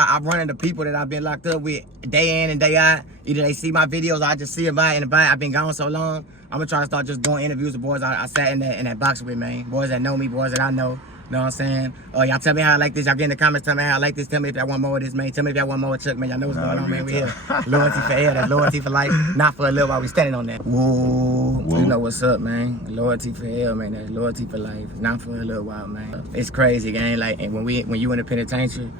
I'm running the people that I've been locked up with day in and day out. Either they see my videos or I just see them by and by. I've been gone so long. I'm gonna try to start just doing interviews with boys I sat in that box with, man. Boys that know me, boys that I know. You know what I'm saying? Y'all tell me how I like this. Y'all get in the comments, tell me how I like this. Tell me if y'all want more of this, man. Tell me if y'all want more of Chuck, man. Y'all know what's going on, man. We here. Loyalty for air. That's loyalty for life. Not for a little while. We standing on that. Whoa. You know what's up, man. Loyalty for air, man. That's loyalty for life. Not for a little while, man. It's crazy, gang. Like, and when you in the penitentiary,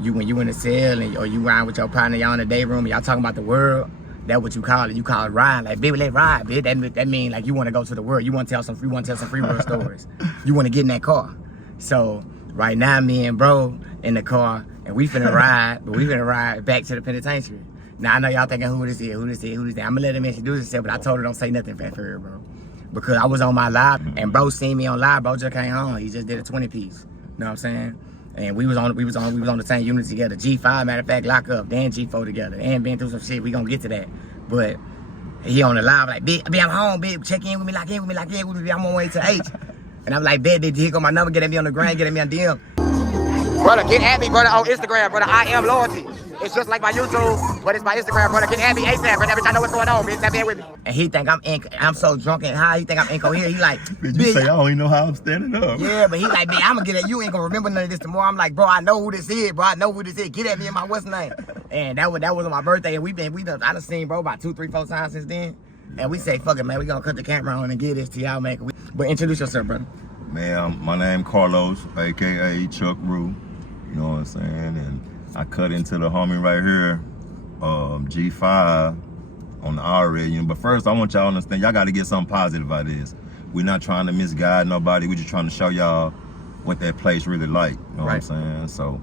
when you in the cell or you ride with your partner, y'all in the day room, and y'all talking about the world. That's what you call it. You call it ride. Like, baby, let's ride, bitch. That mean like you want to go to the world. You want to tell some free world stories. You want to get in that car. So right now, me and bro in the car, and we finna ride, but we finna ride back to the penitentiary. Now I know y'all thinking who this is. I'm gonna let him introduce himself, but I told her don't say nothing for her, bro, because I was on my live and bro seen me on live. Bro just came home. He just did a 20-piece. You know what I'm saying? And we was on the same unit together. G5, matter of fact, lock up. Then G4 together. And been through some shit. We gonna get to that. But he on the live like, bitch, I'm home, bitch. Check in with me, lock in with me. I'm on my way to H. And I'm like, bet, he got my number, get at me on the gram, get at me on DM. Brother, get at me, brother, on Instagram, brother. I am loyalty. It's just like my YouTube, but it's my Instagram, brother. Get at me ASAP, brother. Bitch, I know what's going on, bitch. Step in with me. And he think I'm so drunk and high. He think I'm incoherent. He like, bitch, you say I don't even know how I'm standing up. Yeah, but he like, bitch, I'm gonna get at you. Ain't gonna remember none of this tomorrow. I'm like, bro, I know who this is, bro. I know who this is. Get at me in my what's name. And that was on my birthday. And I done seen bro about 2, 3, 4 times since then. And we say, fuck it, man. We gonna cut the camera on and get this to y'all, man. But introduce yourself, brother. Man, my name Carlos, aka Chuck Rue. You know what I'm saying? And I cut into the homie right here, G5 on the already. You know, but first I want y'all to understand, y'all gotta get something positive out of this. We're not trying to misguide nobody. We're just trying to show y'all what that place really like. You know what I'm saying? So,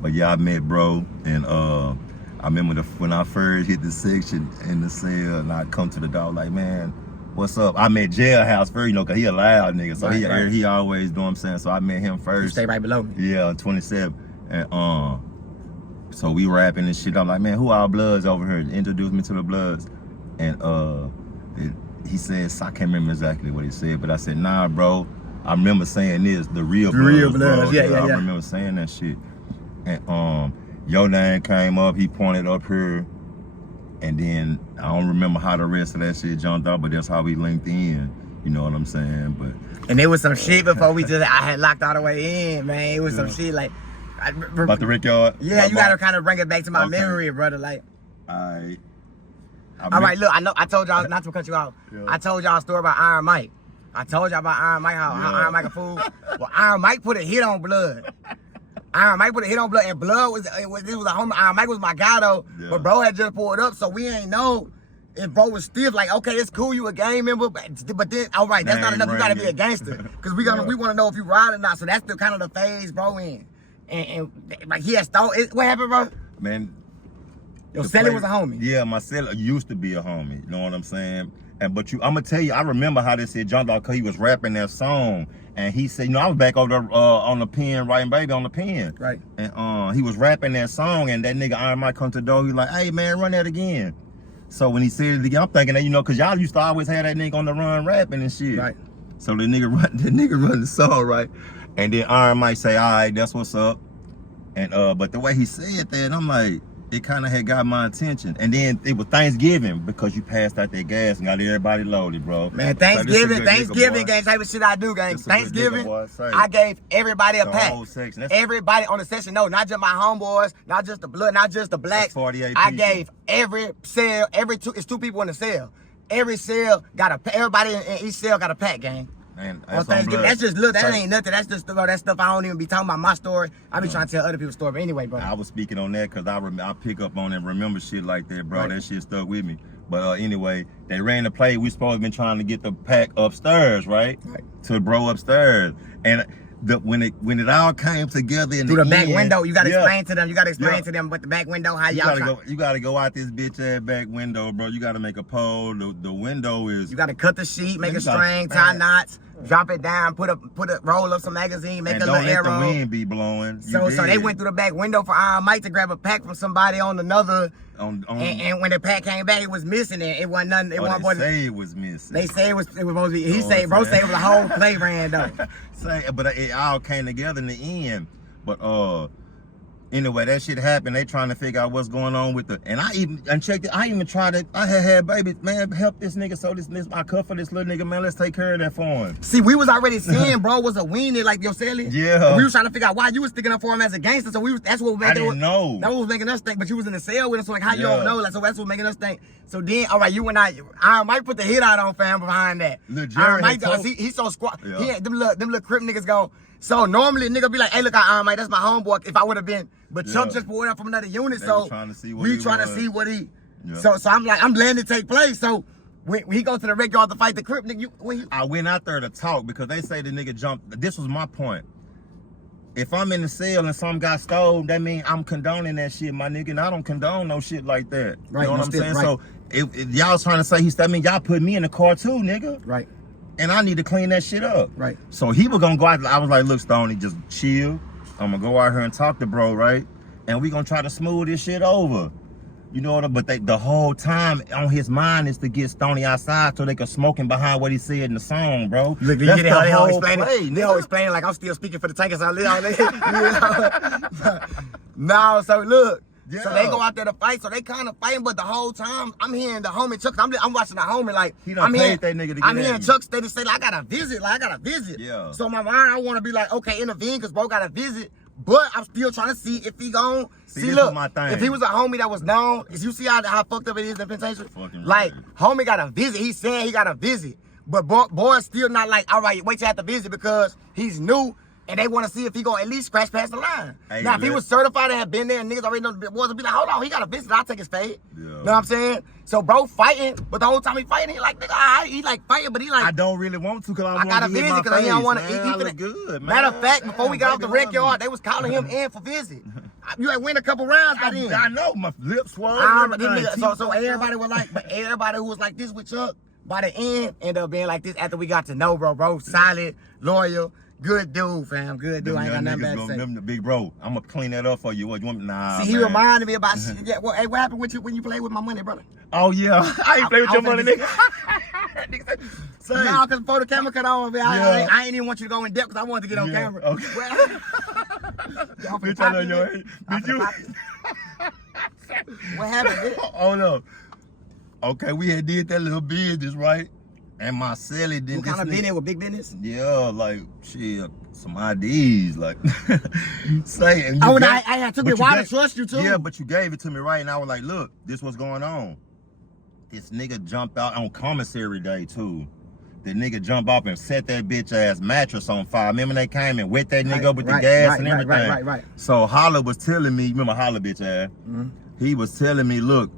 but yeah, I met bro, and I remember when I first hit the section in the cell, and I come to the door like, man, what's up? I met Jailhouse first, you know, cause he a loud nigga, so he always do what I'm saying. So I met him first. You stay right below me. Yeah, 27, and so we rapping and shit. I'm like, man, who our Bloods over here? Introduce me to the Bloods, and he says, I can't remember exactly what he said, but I said, nah, bro, I remember saying this, the real Bloods, bro. Yeah. I remember saying that shit, and your name came up. He pointed up here. And then I don't remember how the rest of that shit jumped out, but that's how we linked in. You know what I'm saying? And there was some shit before I had locked all the way in, man. It was some shit like about the Rickyard. Yeah, you gotta kind of bring it back to my memory, brother. Like, all right, look, I told y'all not to cut you off. Yeah. I told y'all a story about Iron Mike. I told y'all about Iron Mike, how Iron Mike a fool. Well, Iron Mike put a hit on Blood. Iron Mike put a hit on Blood, and Blood this was a homie. Iron Mike was my guy though, but bro had just pulled up, so we ain't know if bro was stiff. Like, okay, it's cool, you a gang member, but then all right, that's not enough. You gotta be a gangster, cause we want to know if you ride or not. So that's the kind of the phase bro in, and like he had started. What happened, bro? Man, your celly was a homie. Yeah, my celly used to be a homie. You know what I'm saying? I'm gonna tell you, I remember how this shit jumped out, cause he was rapping that song. And he said, you know, I was back over there on the pen, writing baby on the pen. Right. And he was rapping that song, and that nigga Iron Mike come to the door. He like, hey man, run that again. So when he said it again, I'm thinking that, you know, cause y'all used to always have that nigga on the run rapping and shit. Right. So the nigga run the song, right? And then Iron Mike say, all right, that's what's up. And but the way he said that, I'm like, it kind of had got my attention. And then it was Thanksgiving, because you passed out that gas and got everybody loaded, bro. Man, Thanksgiving, gang, type of shit I do, gang. Thanksgiving, I gave everybody a pack. Everybody on the section, no, not just my homeboys, not just the Blood, not just the Blacks. 48 I gave every cell, it's 2 people in the cell. Every cell everybody in each cell got a pack, gang. Man, that's just look. That ain't nothing. That's just that stuff. I don't even be talking about my story. I be trying to tell other people's story. But anyway, bro. I was speaking on that because I pick up on and remember shit like that, bro. Right. That shit stuck with me. But anyway, they ran the play. We supposed to been trying to get the pack upstairs, right? To bro upstairs, and when it all came together in through the back end, window, you gotta explain to them. You gotta explain to them, but the back window, how y'all you gotta go out this bitch ass back window, bro. You gotta make a pole. The window is. You gotta cut the sheet, make a string, tie knots, drop it down, roll up some magazine, make a little arrow. Don't let the wind be blowing. So they went through the back window for Iron Mike to grab a pack from somebody on another. And when the pack came back, it was missing. And it wasn't nothing. They say it was missing. They say it was supposed to be. He said, bro, say it was a whole play ran though. But it all came together in the end. But Anyway, that shit happened. They trying to figure out what's going on with the, and I even tried it. I had babies, man, help this nigga. So this I cut for this little nigga, man. Let's take care of that for him. See, we was already seeing, bro, was a weenie like Yoselli. Yeah. We was trying to figure out why you was sticking up for him as a gangster. So that's what was making I didn't know. That was making us think. But you was in the cell with us, so like how you don't know? Like so that's what making us think. So then, all right, you and I might put the hit out on fam behind that. He's so squad. Yeah. He had them little crip niggas go. So normally a nigga be like, hey, look, Mike, that's my homeboy. If I would have been, but Chuck just pulled up from another unit, They so trying to see we trying to see what he. Yeah. So I'm like, I'm letting it take place. So when he goes to the red yard to fight the crip nigga, I went out there to talk because they say the nigga jumped. This was my point. If I'm in the cell and some guy stole, that means I'm condoning that shit, my nigga. And I don't condone no shit like that. Right, you know what I'm saying? right. So if y'all trying to say that mean y'all put me in the car too, nigga. Right. And I need to clean that shit up. Right. So he was gonna go out. I was like, look, Stoney, just chill. I'm gonna go out here and talk to bro, right? And we gonna try to smooth this shit over. You know what? But the whole time on his mind is to get Stoney outside so they can smoke him behind what he said in the song, bro. Look, that's they all explain it. They all nigga. explain it like I'm still speaking for the tankers. No, so look. Yeah. So they go out there to fight, so they kind of fighting, but the whole time I'm hearing the homie Chuck. I'm watching the homie like He done paid that nigga to get I'm at hearing you. Chuck steady say like I gotta visit. Yeah. So in my mind I want to be like, okay, intervene because bro gotta visit, but I'm still trying to see if he gon' See, this look. was my thing. If he was a homie that was known, you see how fucked up it is in Confrontation. Like right. homie gotta visit. He's saying he gotta visit, but boy's still not like, all right, wait till after visit because he's new. And they want to see if he gonna at least scratch past the line. Hey, now, if he was certified and had been there, and niggas already know the boys would be like, hold on, he got a visit, I'll take his fade. Yeah. You know what I'm saying? So, bro, fighting, but the whole time he fighting, he like, nigga, he like fighting, but he like, I don't really want to because I gotta visit because he don't want to eat. I look good, man. Matter of fact, before we got off the Baby rec yard, they was calling him in for visit. You had win a couple rounds by then. I know, my lips swollen. But then nigga, so everybody was like, but everybody who was like this with Chuck, by the end, ended up being like this after we got to know, bro, solid, loyal. Good dude, fam. Good dude. I ain't got nothing bad to say. Them the big bro. I'm gonna clean that up for you. What you want? Nah. See, he reminded me about shit. Yeah, well, hey, what happened with you when you played with my money, brother? Oh yeah, I ain't play with your money, nigga. Nah, cause before the camera cut on, man, Yeah. I ain't even want you to go in depth because I wanted to get on camera. Okay. Bitch, I know your age. Did you? What happened? Bitch? Oh no. Okay, we had did that little business, right? And my celly did. What kind of business? With big business? Yeah, like shit, some IDs, like say. And I took it. Why to trust you too? Yeah, but you gave it to me right, and I was like, look, this what's going on. This nigga jumped out on commissary day too. The nigga jump up and set that bitch ass mattress on fire. Remember they came and wet that nigga up with the gas and everything. Right. So Holla was telling me, remember Holla bitch ass? Mm-hmm. He was telling me, look,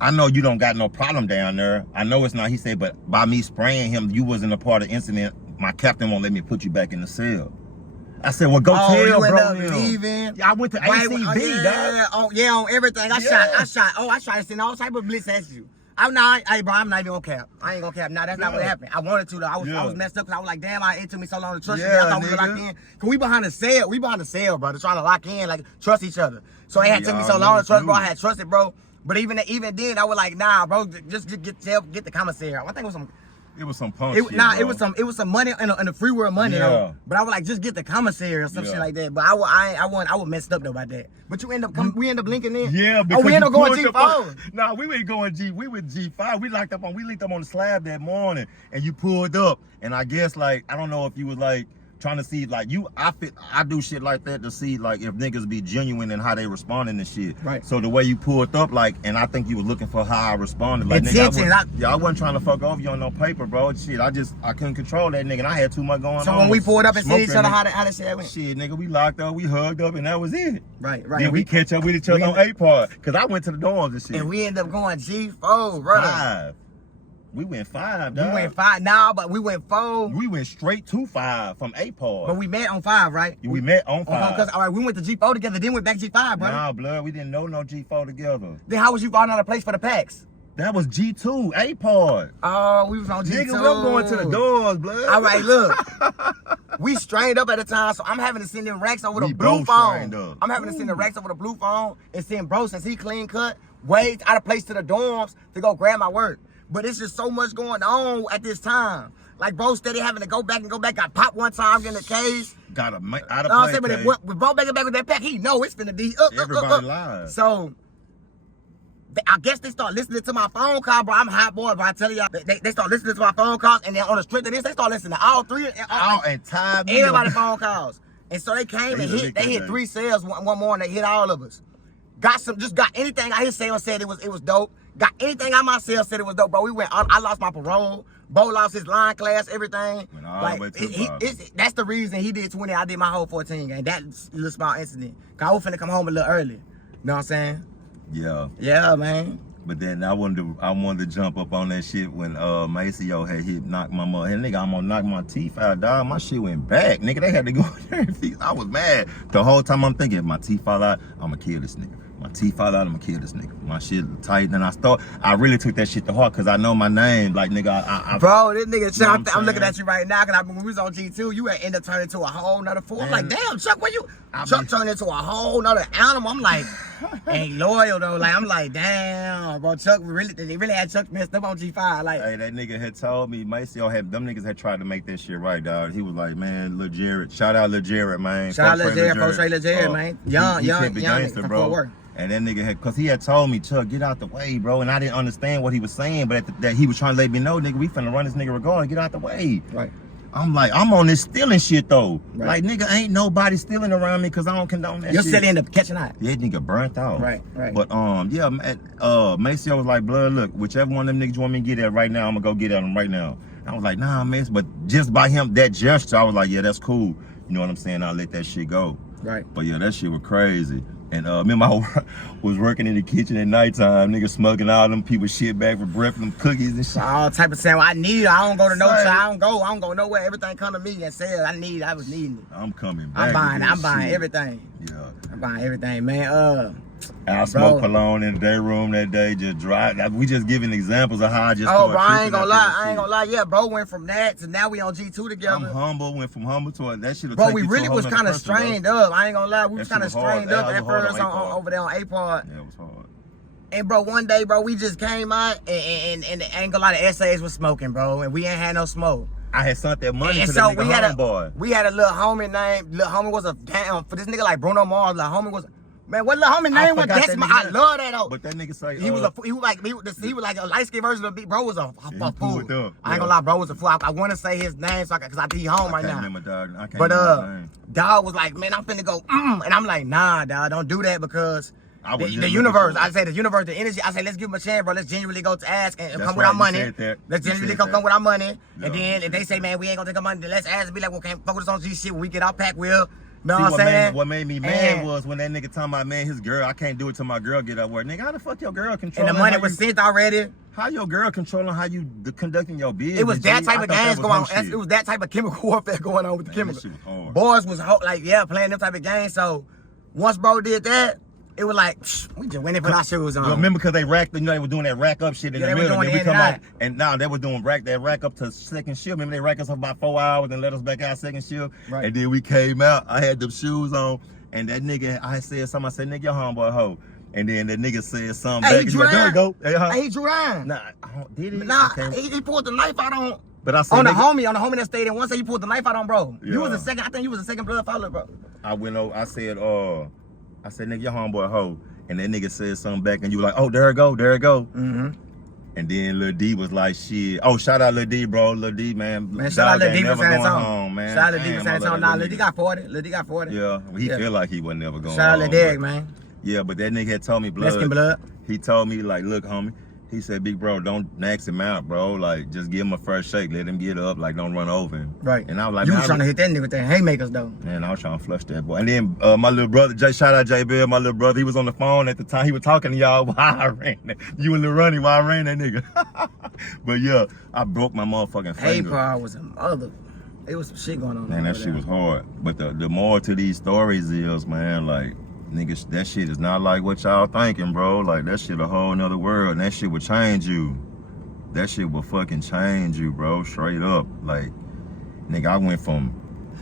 I know you don't got no problem down there. I know it's not. He said, but by me spraying him, you wasn't a part of the incident. My captain won't let me put you back in the cell. I said, well, go tell, you bro. Leaving. Yeah, I went to ACB, dog. On everything. I tried to send all type of bliss at you. Bro, I'm not even gonna cap. I ain't gonna cap. Nah, that's not what happened. I wanted to though. I was messed up because I was like, damn, it took me so long to trust you. I thought we were locked in. Cause we behind the cell, bro. They're trying to lock in, like trust each other. So it had took me so long to trust, bro. I had trusted, bro. But even then, I was like, nah, bro, just get the commissary. I think it was some. It was some punk shit, it was some money in the free world money though. But I was like, just get the commissary or some shit like that. But I was messed up though by that. But we end up linking in. Yeah, because we end up going G4. Nah, we went G5. We linked up on the slab that morning, and you pulled up, and I guess like I don't know if you was like trying to see like I do shit like that to see like if niggas be genuine and how they responding to shit. Right. So the way you pulled up, like, and I think you was looking for how I responded. Like, nigga, I wasn't trying to fuck over you on no paper, bro. Shit, I couldn't control that nigga, and I had too much going on. So when we pulled up and see each other, how that shit went? Shit, nigga, we locked up, we hugged up, and that was it. Right. Then we catch up with each other on 8 part, cause I went to the dorms and shit. And we end up going G4, bro. 5. We went 5, dog. We went 5 now, but we went 4. We went straight to 5 from 8 part. But we met on 5, right? We met on 5. Because all right, we went to G4 together, then went back G5, bro. Nah, blood, we didn't know no G4 together. Then how was you finding out a place for the packs? That was G2, 8 part. Oh, we was on G2. Nigga, we're going to the doors, blood. All right, look. We strained up at the time, so I'm having to send them racks over the blue phone. I'm having to send the racks over the blue phone and send bro, since he clean cut, way out of place to the dorms to go grab my work. But it's just so much going on at this time. Like, bro, steady having to go back. Got popped one time, getting the case. Got a out of You know what I'm saying? play. But when bro back with that pack, he know it's finna be up. Everybody live. So, I guess they start listening to my phone call, bro. I'm hot boy, but I tell y'all, they start listening to my phone calls, and then on the strength of this, they start listening to all three. Everybody phone calls. And so they came and hit 3 sales one morning. They hit all of us. Got anything out his sales said it was dope. Got anything out my sales said it was dope, bro. I lost my parole. Bo lost his line class, everything. Like, that's the reason he did 20. I did my whole 14 game. That's a little small incident. Cause I was finna come home a little early. You know what I'm saying? Yeah. Yeah, man. But then I wanted to jump up on that shit when Maceo had knocked my mother. Hey, nigga, I'm gonna knock my teeth out, dog. My shit went back. Nigga, they had to go in there and fix. I was mad. The whole time I'm thinking, if my teeth fall out, I'm gonna kill this nigga. My teeth fall out, I'm gonna kill this nigga. My shit tight. And I really took that shit to heart because I know my name. Like, nigga, bro, this nigga, Chuck, I'm looking at you right now because when we was on G2, you had ended up turning into a whole nother fool. I'm like, damn, Chuck, Chuck turned into a whole nother animal. I'm like, ain't loyal though. Like, I'm like, damn, bro, Chuck they really had Chuck messed up on G5. Like, hey, that nigga had told me, Maceo them niggas had tried to make that shit right, dog. He was like, man, Lil Jared, shout out Lil Jared, man. Shout out Lil Jared, man. Young gangster, bro. And that nigga cause he had told me, Chuck, get out the way, bro. And I didn't understand what he was saying, but that he was trying to let me know, nigga, we finna run this nigga regardless, get out the way. Right. I'm like, I'm on this stealing shit though. Right. Like, nigga, ain't nobody stealing around me cause I don't condone that shit. You'll still end up catching out. Yeah, nigga burnt out. Right. But yeah, Maceo was like, blood, look, whichever one of them niggas you want me to get at right now, I'm gonna go get at him right now. I was like, nah, man, but just by him, that gesture, I was like, yeah, that's cool. You know what I'm saying? I'll let that shit go. Right. But yeah, that shit was crazy. And remember I was working in the kitchen at nighttime, nigga smuggling all them people shit back for breakfast, them cookies and shit. All type of sandwich. I don't go to no shop. I don't go nowhere. Everything come to me and sell. I was needing it. I'm coming back. I'm buying everything. Yeah. I'm buying everything, man. I smoked cologne in the day room that day, just dry. We just giving examples of how I just bro, I ain't gonna lie. Yeah, bro, went from that to now we on G2 together. I'm humble, went from humble to that shit. Bro, we really was kind of strained up. I ain't gonna lie, we was kind of strained up at first over there on A-Part. Yeah, it was hard. And bro, one day, bro, we just came out and ain't gonna lie, the essays was smoking, bro, and we ain't had no smoke. I had sent that money to the nigga homeboy. We had a little homie named, little homie was a damn, for this nigga like Bruno Mars, little homie was, man, what little homie name was? That's I love that though. But that nigga say he was like a light skinned version of the beat. Bro was a fool. I ain't gonna lie, bro was a fool. I want to say his name so cause I be home right now. I can't but remember his name. Dog was like, man, I'm finna go, and I'm like, nah, dog, don't do that because the universe. I say the universe, the energy. I say let's give him a chance, bro. Let's genuinely go to ask and come with our money. Let's genuinely come with our money. And then if they say, man, we ain't gonna take our money, then let's ask and be like, well, can't focus on G shit when we get our pack wheel. Know what I'm saying? What made me mad was when that nigga talking about, man, his girl, I can't do it till my girl get up work. Nigga, how the fuck your girl controlling? And the money was sent already. How your girl controlling how you conducting your business? It was that type of games going on. It was that type of chemical warfare going on with the chemicals. Boys was playing them type of games. So once bro did that, it was like, we just went in for our shoes on. Remember, because they they were doing that rack up shit in the middle. Then we come out, and now they were doing rack up to second shift. Remember, they rack us up about 4 hours and let us back out second shift. Right. And then we came out. I had them shoes on, and that nigga, I said something. I said, nigga, your homeboy hoe. And then the nigga said something back. He there we go. Hey, he drew down. Nah, did he? Nah, he pulled the knife out on. But I said, on the homie that stayed in one, say he pulled the knife out on bro. Yeah. You was the second. I think you was the second blood follower, bro. I went over. I said, nigga, your homeboy hoe. And that nigga said something back, and you were like, oh, there it go. Mm-hmm. And then Lil D was like, shit. Oh, shout out Lil D, bro. Lil D, man. Shout out Lil D for San Antonio. Shout out Lil D for San Antonio. Nah, Lil D got 40. Lil D got 40. Yeah, he feel like he wasn't never going. Shout out Lil Derek, man. Yeah, but that nigga had told me, blood. He told me, like, look, homie. He said, big bro, don't max him out, bro. Like, just give him a first shake. Let him get up. Like, don't run over him. Right. And I was like, you was trying to hit that nigga with them haymakers, though. Man, I was trying to flush that boy. And then my little brother, shout out J Bill, my little brother, he was on the phone at the time. He was talking to y'all while I ran that. You and Lil Ronnie while I ran that nigga. But yeah, I broke my motherfucking finger. Hey, was a mother. It was some shit going on. Man, that shit was hard. But the more to these stories is, man, like, niggas, that shit is not like what y'all thinking, bro. Like, that shit a whole nother world, and that shit will change you. That shit will fucking change you, bro, straight up. Like, nigga, I went from...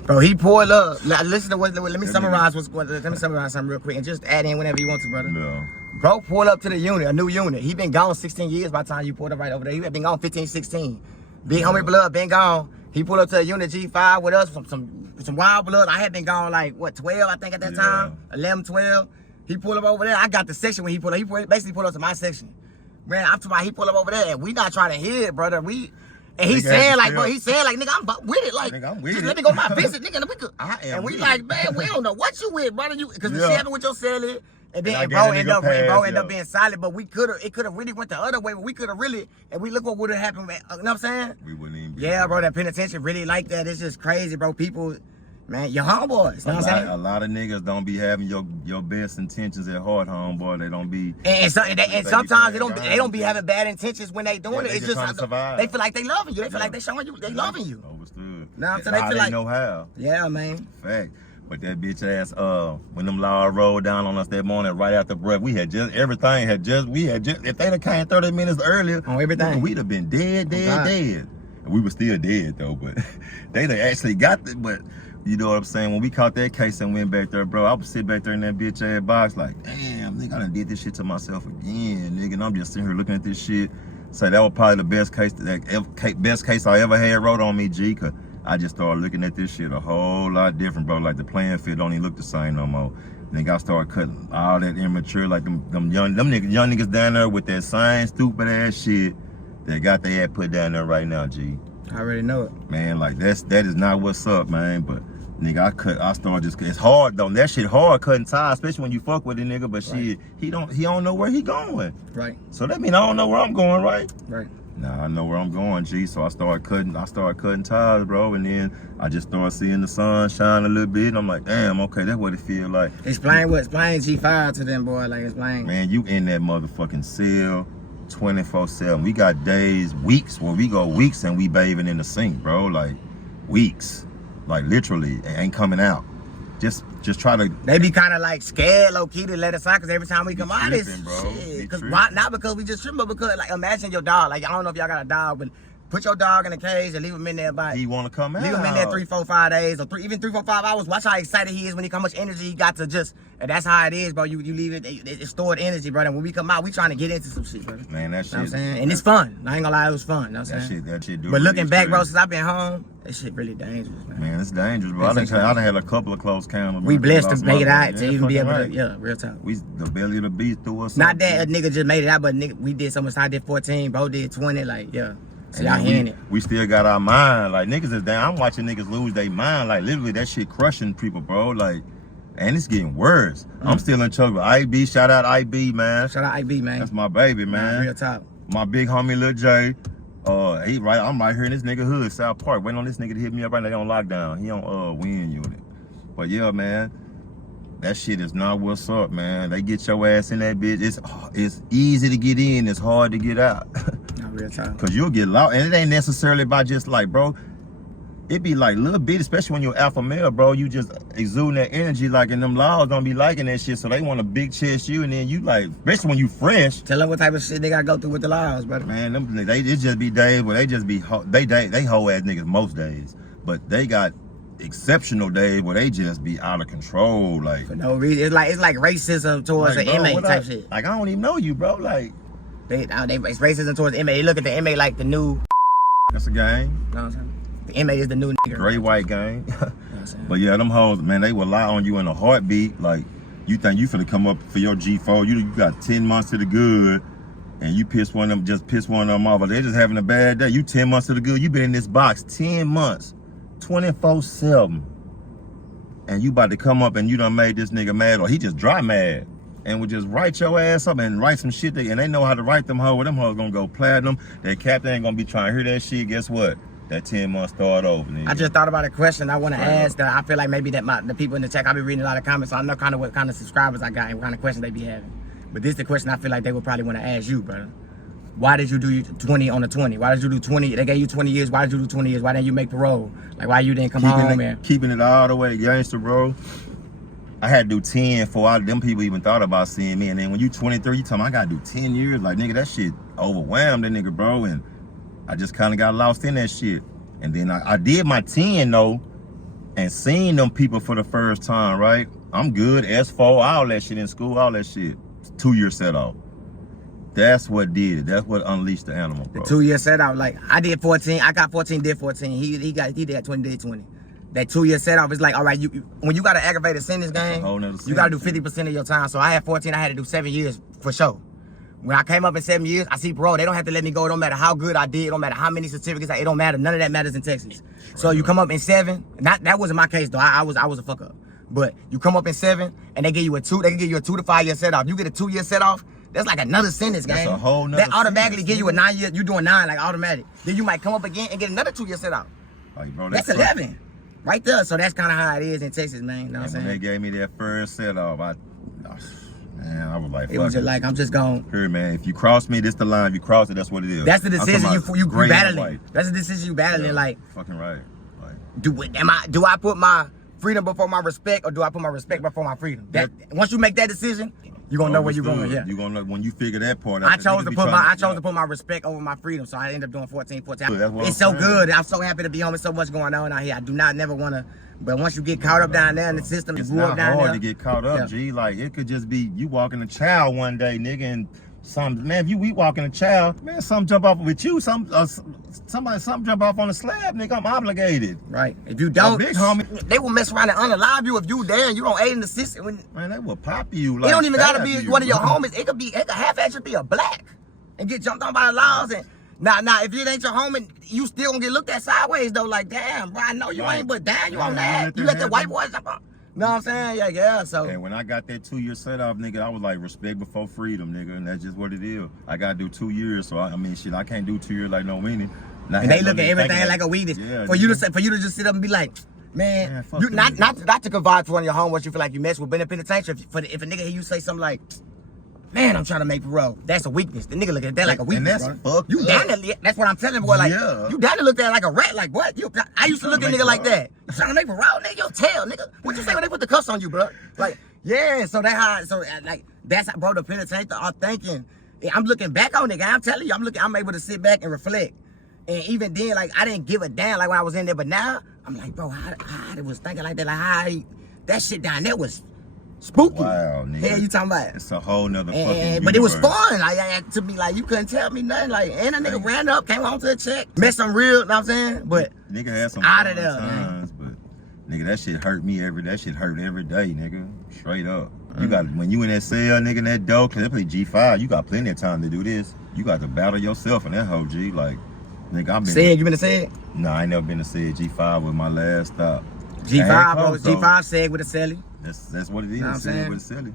Bro, he pulled up. Now, listen to what, let me summarize something real quick, and just add in whenever you want to, brother. Yeah. Bro pulled up to the unit, a new unit. He been gone 16 years by the time you pulled up right over there. He had been gone 15, 16. Big homie blood been gone. He pulled up to a unit G5 with us, some wild blood. I had been gone like, what, 12, I think at that time? 11, 12. He pulled up over there. I got the section when he pulled up. He basically pulled up to my section. Man, I'm talking about he pulled up over there, and we not trying to hear it, brother. And he saying like, bro, nigga, I'm with it. Like, nigga, I'm with just it. Let me go my visit, nigga. And we like, man, we don't know what you with, brother. Because the shit happened with your celly. And then bro ended up being silent, but it could have really went the other way, but we could have really, and we look what would have happened, man. You know what I'm saying? We wouldn't even be bro, that penitentiary really like that. It's just crazy, bro. People, man, your homeboys. You know what I'm saying? A lot of niggas don't be having your best intentions at heart, homeboy. They don't be. And sometimes they don't be having bad intentions when they doing it. It's just they feel like they loving you. They feel like they showing you they loving you. Understood. Now I'm saying they feel like know how. Yeah, man. Fact. But that bitch ass, when them laws rolled down on us that morning, right after breath, we had just, if they'd have came 30 minutes earlier, on everything, we'd have been dead. And we were still dead though, but they'd have actually got it. But you know what I'm saying? When we caught that case and went back there, bro, I would sit back there in that bitch ass box like, damn, nigga, I done did this shit to myself again, nigga. And I'm just sitting here looking at this shit. So that was probably the best case I ever had wrote on me, G, cause I just started looking at this shit a whole lot different, bro. Like the playing field don't even look the same no more. Nigga, I started cutting all that immature, like them young niggas down there with that same stupid ass shit that got their ass put down there right now, G. I already know it. Man, like that is not what's up, man. But nigga, I started just, it's hard though. That shit hard cutting ties, especially when you fuck with a nigga, but shit, he don't know where he going. Right. So that mean I don't know where I'm going, right? Right. Nah, I know where I'm going, G. So I started cutting ties, bro, and then I just started seeing the sun shine a little bit, and I'm like, damn, okay, that's what it feel like. Explain G5 to them, boy. Like, explain. Man, you in that motherfucking cell 24/7. We got days, weeks where we go weeks and we bathing in the sink, bro. Like weeks, like literally, it ain't coming out. Just try to. They be kind of like scared, low key, to let us out, because every time we come out, it's shit. Because not because we just tripping, but because like imagine your dog. Like I don't know if y'all got a dog, but put your dog in a cage and leave him in there by. He want to come out. Leave him in there 3, 4, 5 days, or even 3, 4, 5 hours. Watch how excited he is when how much energy he got to just. And that's how it is, bro. You leave it, it's stored energy, brother. And when we come out, we trying to get into some shit, brother. Man, that shit. You know what I'm saying? And it's fun. I ain't gonna lie, it was fun. You know what I'm saying? That shit. But looking back, bro, since I've been home, that shit really dangerous, man. Man, it's dangerous, bro. I done had a couple of close encounters. We blessed to make it out to even be able to, real talk. The belly of the beast threw us. Not that a nigga just made it out, but nigga, we did so much. I did 14, bro did 20, like, yeah. So y'all hearing it. We still got our mind. Like, niggas is down. I'm watching niggas lose their mind. Like, literally, that shit crushing people, bro. Like, and it's getting worse. I'm still in trouble. IB, shout out IB, man. Shout out IB, man. That's my baby, man. Real talk. My big homie, Lil J. I'm right here in this nigga hood, South Park, waiting on this nigga to hit me up right now. They on lockdown. He on win unit. But yeah, man, that shit is not what's up, man. They get your ass in that bitch. It's easy to get in. It's hard to get out. Not real time. Cause you'll get lost, and it ain't necessarily about just like, bro. It be like little bit, especially when you're alpha male, bro. You just exuding that energy, like, and them laws don't be liking that shit, so they want to big chest you, and then you like, especially when you fresh. Tell them what type of shit they gotta go through with the laws, brother. Man, it just be days where they just be they hoe ass niggas most days, but they got exceptional days where they just be out of control, like for no reason. It's like racism towards like, the inmate type shit. Like I don't even know you, bro. Like it's racism towards the inmate. They look at the inmate like the new. That's a gang. You know what I'm saying? The inmate is the new nigga. Gray white gang. You know but yeah, them hoes, man, they will lie on you in a heartbeat. Like you think you finna come up for your G4, you got 10 months to the good, and you piss one of them off. But they're just having a bad day. You 10 months to the good. You been in this box 10 months, 24/7, and you about to come up and you done made this nigga mad, or he just dry mad, and would just write your ass up and write some shit. And they know how to write them hoes. Them hoes gonna go platinum. That captain ain't gonna be trying to hear that shit. Guess what? That 10 months start over. Nigga. I just thought about a question I want to ask. That I feel like maybe that the people in the chat, I be reading a lot of comments, so I know kind of what kind of subscribers I got and what kind of questions they be having. But this is the question I feel like they would probably want to ask you, brother. Why did you do 20 on the 20? Why did you do 20? They gave you 20 years. Why did you do 20 years? Why didn't you make parole? Like, why you didn't come home, man? Keeping it all the way gangster, bro. I had to do 10 before them people even thought about seeing me. And then when you 23, you tell me I got to do 10 years. Like, nigga, that shit overwhelmed that nigga, bro. And I just kind of got lost in that shit. And then I did my 10 though, and seen them people for the first time, right? I'm good, S4, all that shit in school, all that shit. 2 year set off. That's what did it. That's what unleashed the animal, bro. The 2 year set off, like I did 14. I got 14, did 14. He did 20, did 20. That 2 year set off is like, all right, when you got an aggravated sentence game, you got to do 50% of your time. So I had 14. I had to do 7 years for sure. When I came up in 7 years, I see, bro, they don't have to let me go. It don't matter how good I did. It don't matter how many certificates. It don't matter. None of that matters in Texas. So you come up in 7. That wasn't my case though. I was a fuck up. But you come up in 7 and they give you a 2. They can give you a 2 to 5 year set off. You get a 2 year set off. That's like another sentence, gang. That's a whole nother that automatically give you a 9 year. You doing 9 like automatic. Then you might come up again and get another 2 year set off. Like, bro, that's 11 right there. So that's kind of how it is in Texas, man. You know what I'm saying? When they gave me that first set off, I was like, it was just like, I'm just going. Here, man, if you cross me, this the line. If you cross it, that's what it is. That's the decision you battling. That's the decision you battling. Yeah, like, fucking right. Like, do I put my freedom before my respect, or do I put my respect before my freedom? Once you make that decision, you're gonna know where you're going. Yeah, you're gonna know when you figure that part out. I chose to put my respect over my freedom, so I ended up doing 14. It's so good. I'm so happy to be home. There's so much going on out here. I do not never want to. But once you get caught up down there in the system, you grew up down there. It's not hard to get caught up, G. Like, it could just be you walking a child one day, nigga, and if we walking a child, man, something jump off with you, something jump off on a slab, nigga, I'm obligated. Right. If you don't, big homie, they will mess around and unalive you if you there and you don't aid in the system. Man, they will pop you. Like, it don't even gotta be one of your homies. It could half actually be a black and get jumped on by the laws. And now, if it ain't your homie, you still gonna get looked at sideways though. Like, damn, bro, I know you ain't, but damn, you on that. You let the white boys jump on. Know what I'm saying? Yeah. So. And when I got that 2 year set off, nigga, I was like, respect before freedom, nigga, and that's just what it is. I gotta do 2 years, so I mean, shit, I can't do 2 years like no meaning. And they look at everything like a weakness. Yeah, for you to just sit up and be like, man, you not to confide for one of your homeboys you feel like you mess with, but in the penitentiary, if a nigga hear you say something like, man, I'm trying to make parole, that's a weakness. The nigga look at that like a weakness. And that's fucked you down there, that's what I'm telling boy. Like, you down there looked at it like a rat. Like, what? I used to look at a nigga like that. You trying to make parole, nigga? Your tail, nigga. What you say when they put the cuffs on you, bro? Like, yeah. So that's how, bro, the penitentiary are thinking. I'm looking back on it, guy. I'm telling you, I'm able to sit back and reflect. And even then, like, I didn't give a damn like when I was in there, but now I'm like, bro, how I was thinking like that, like that shit down there was spooky. Wow, nigga. Hell, you talking about? It's a whole nother fucking universe. But it was fun. Like, to be like, you couldn't tell me nothing. Like, and a nigga ran up, came home to a check, met some real, you know what I'm saying? But nigga had some out of there, times, but nigga, that shit hurt me that shit hurt every day, nigga. Straight up. You got, when you in that cell, nigga, in that dope, cause they play G5, you got plenty of time to do this. You got to battle yourself in that whole G. Like, nigga, I've been. Seg, you been to Seg? Nah, I ain't never been to Seg. G5 was my last stop. G5, bro. G5 Seg with a celly. That's what it is. Know what I'm saying? With a celly.